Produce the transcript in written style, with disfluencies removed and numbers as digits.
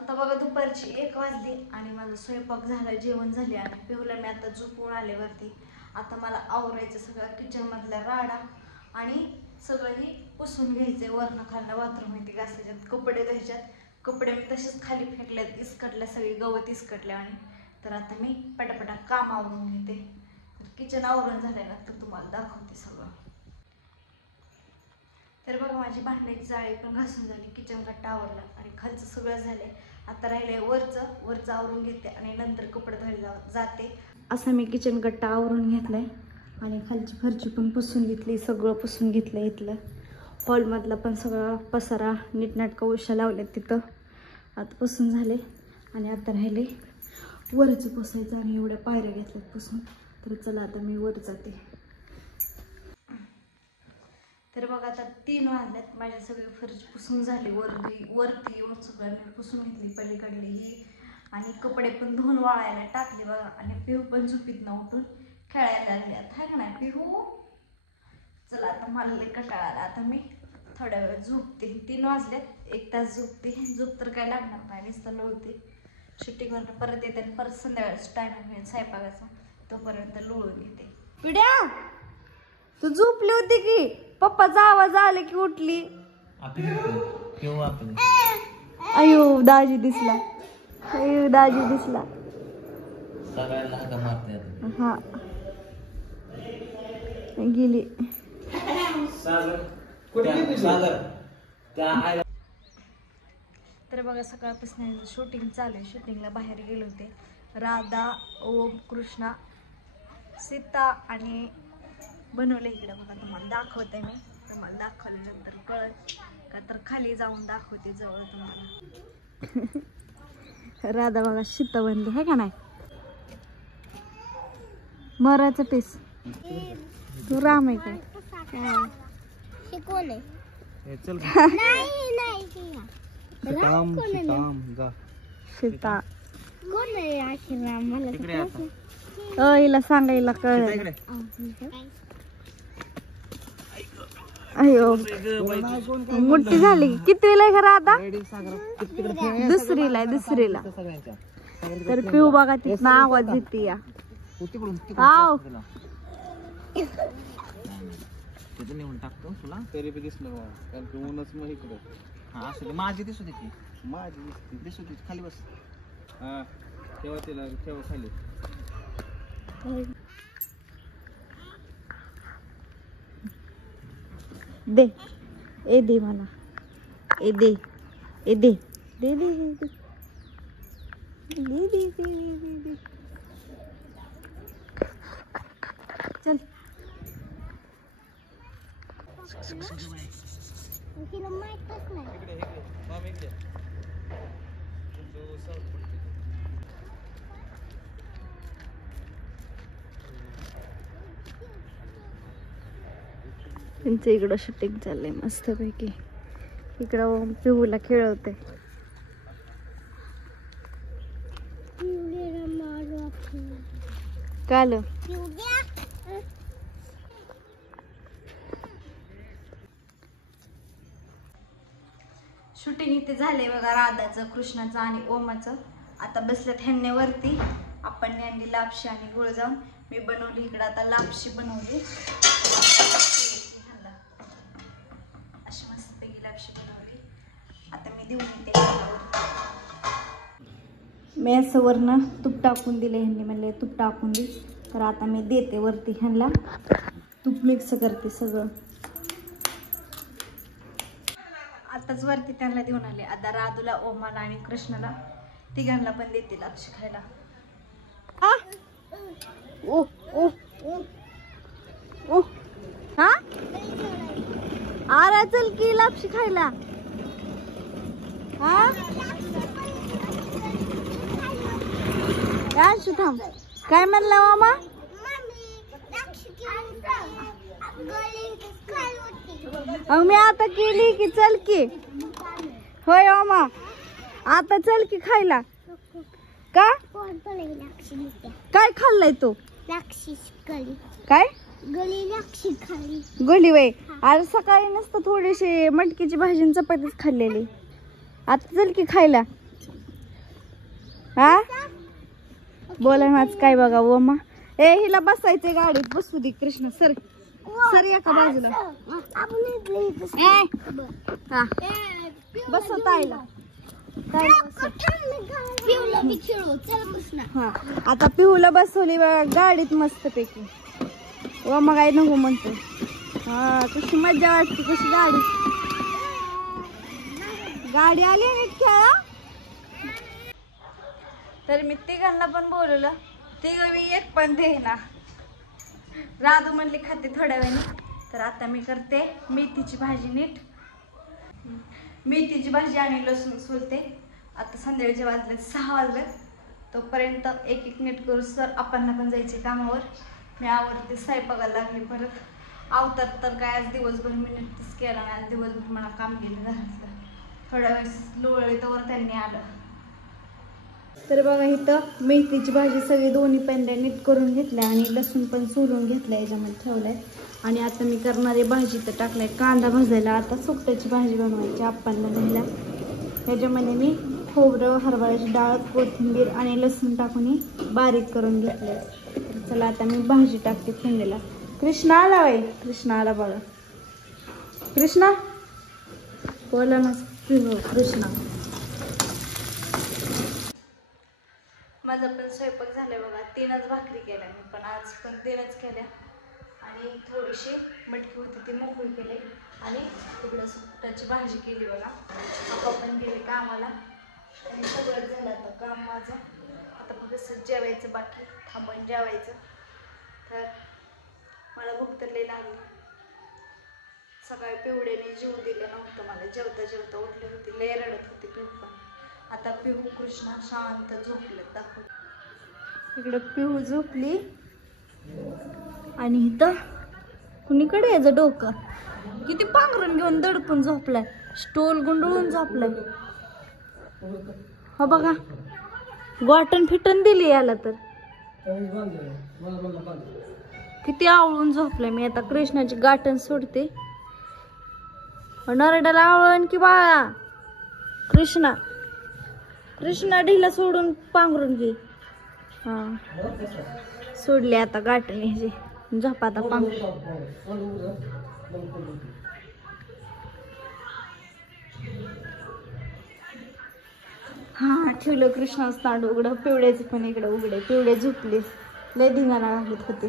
आता बघा दुपारची 1 वाजली आणि माझा स्वयंपाक झाला, जेवण झाले आणि पिहूला मी आता झोपून आले वरती. आता मला आवरायचं सगळं, किचन मधला राडा आणि सगळंही पुसून घ्यायचंय. वरनं खालनं बाथरूम आहे ती घासायच्यात, कपडे धुवायच्यात. कपडे मी तसेच खाली फेकल्यात, इसकटल्या, सगळी गवत इसकटल्या. आणि तर आता मी पटापटा काम आवरून घेते. तर किचन आवरून झाल्यानंतर तुम्हाला दाखवते सगळं. तर बघा माझी भांड्याची जाळी पण घासून झाली, किचन कट्टा आवरला आणि खालचं सगळं झालंय. आता राहिलंय वरचं आवरून घेते आणि नंतर कपडे धुवायला जाते. असं मी किचन कट्टा आवरून घेतलाय आणि खालची फरची पण पुसून घेतली, सगळं पुसून घेतलं. इथलं हॉलमधला पण सगळा पसारा नीटनाटका उशा लावल्यात तिथं, आता पुसून झाले. आणि आता राहिले वरचं पुसायचं आणि एवढ्या पायऱ्या घेतल्यात पुसून. तर चला आता मी वर जाते. तर बघा आता 3 वाजल्यात, माझ्या सगळी फरशी पुसून झाली. वरती येऊन सगळं मी पुसून घेतली, पलीकडली ही. आणि कपडे पण धुवून वाळायला टाकले बघा. आणि पिहू पण झोपीत न उठून खेळायला लागले. आता आहे ना पिहू, चला आता मला लई कंटाळा आला, आता मी थोड्या वेळ झोपते. 3 वाजल्यात, 1 तास झोपते. झोप तर काय लागणार नाही, नुसतं लोळते. शूटिंगवरून परत येते आणि परत संध्याकाळचा टायमिंग होईल स्वयंपाकाचा, तोपर्यंत लोळून घेते. पिढ्या तू झोपली होती की पप्पाचा आवाज आला की उठली? अयो दाजी दिसला, अयो दाजी दिसला. हा गेली. तर बघा सकाळपासून शूटिंग चालू आहे. शूटिंगला बाहेर गेले होते. राधा, ओम, कृष्णा, सीता आणि बनवले इकडे बघा. तुम्हाला दाखवते मी, तुम्हाला दाखवल्यानंतर कळत का तर खाली जाऊन दाखवते जवळ तुम्हाला. राधा बघा सीता बनली आहे का नाही, मराचं पीस. तू राम आहे का? कोण आहे? सीता कोण आहे? मला हिला सांगायला कळलं. अयो मोठी झाली. कितवीला आहे खरं आता? दुसरीला. तर पिऊ बघा तिथं आवाज येते या. आव टाकतो तुला तरी बी दिसलं बाबा, कारण की ऊनच मग इकडं. हा असं माझी दिसू दे की, माझी दिसू दे. खाली बस. हा ठेवा तिला, ठेवा खाली. दे ए दे मला, ए दे, ए दे, दे दे दे दे दे दे दे दे. चल त्यांचं इकडं शूटिंग चाललंय मस्त पैकी. इकडं पिहूला खेळवते. काल शूटिंग इथे झाले बघा, राधाचं, कृष्णाचं आणि ओमाचं. आता बसल्यात ह्यांनी वरती. आपण आणली लापशी आणि गुळ जाऊन मी बनवली इकडं. आता लापशी बनवली, अशी मस्तपैकी लापशी बनवली. आता मी देऊन येते. मी असं वरनं तूप टाकून दिले, ह्यांनी म्हणले तूप टाकून दे. तर आता मी देते वरती ह्यांना तूप, मिक्स करते सगळं. आताच वरती त्यांना देऊन आले. आता राधूला, ओमाला आणि कृष्णाला तिघांना पण देते लापशी खायला. ओ ओ ओ हा आरा चल की लापशी खायला. हा काय थांब, काय म्हणला मामा? मी आता केली की चल की. होय मामा आता चल की खायला. का काय खाल्लंय तू? काय गोली वय? आज सकाळी नसतं थोडीशी मटकीची भाजी चपातीच खाल्लेली. आता चल की खायला. हा बोला माझ काय बघा ओमा. ए हिला बसायचंय गाडीत, बसू दे कृष्ण. सर सर एका बाजूला. हा बसवता आईला. हा आता पिहूला बसवली बघा गाडीत मस्त पैकी. ओमा काय नको म्हणतो. हा कशी मजा वाटते, कशी गाडी आली नीट खेळा. तर मी तिघांना पण बोलवलं, तिघ मी एक पण देईना. राधू म्हणली खाते थोड्या वेळाने. तर आता मी करते मेथीची भाजी नीट. मेथीची भाजी आणि लसूण सोलते. आता संध्याकाळचे वाजले 6 वाजले. तोपर्यंत एक एक नीट करू सर आपण पण जायचे कामावर. मी आवडते स्वयंपाकाला लागली परत. आवतात तर काय आज दिवसभर मी नीटच केला नाही. आज दिवसभर मला काम केलं घरातलं. थोड्या वेळेस लोळली तर त्यांनी आलं. तर बघा इथं मेथीची भाजी सगळी दोन्ही पेंड्या नीट करून घेतल्या आणि लसूण पण सोलून घेतलाय, याच्यामध्ये ठेवलाय. आणि आता मी करणारे भाजी तर टाकलाय कांदा भाजायला. आता सुकट्याची भाजी बनवायची आपणला द्यायला. याच्यामध्ये मी खोबरं, हरभऱ्याची डाळ, कोथिंबीर आणि लसूण टाकून बारीक करून घेतलंय. चला आता मी भाजी टाकते फोडणीला. कृष्णा आला बाई, कृष्णा आला बघा. कृष्णा बोला ना कृष्णा. माझा पण स्वयंपाक झालाय बघा. 3च भाकरी केल्या मी पण आज पण 3च केल्या. आणि थोडीशी मटकी होती ती मोकळी केली. आणि तिकडं सुकटाची भाजी केली बघा. पप्पा पण गेले कामाला आणि सगळं झालं आता काम माझं. आता मग कसं जेवायचं बाकी, थांबून जेवायचं. तर मला भूक तर लई लागली. सकाळी पिवड्याने जीव दिलं नव्हतं मला. जेवता जेवता उठले होते, लय रडत होते पिऊ पण. आता पिहू कृष्णा शांत झोपले. दाखव इकडं पिहू झोपली. आणि इथं कुणीकडे याचं डोकं किती पांघरून घेऊन दडपून झोपलाय. स्टोल गुंडळून झोपलाय. हो बघा गॉटन फिटन दिली याला तर किती आवळून झोपलाय. मी आता कृष्णाची गाठण सोडते. नरड्याला आवळण की बाळा. कृष्णा कृष्णा ढिला सोडून पांघरून घे. हा सोडली आता गाठण ह्याची. झोप आता पांघरून. हा ठेवलं कृष्णाचं तांड उघडं. पिवड्याचं पण इकडं उघडे. पिवडे झोपले, लय धिंगाणा घालत होते.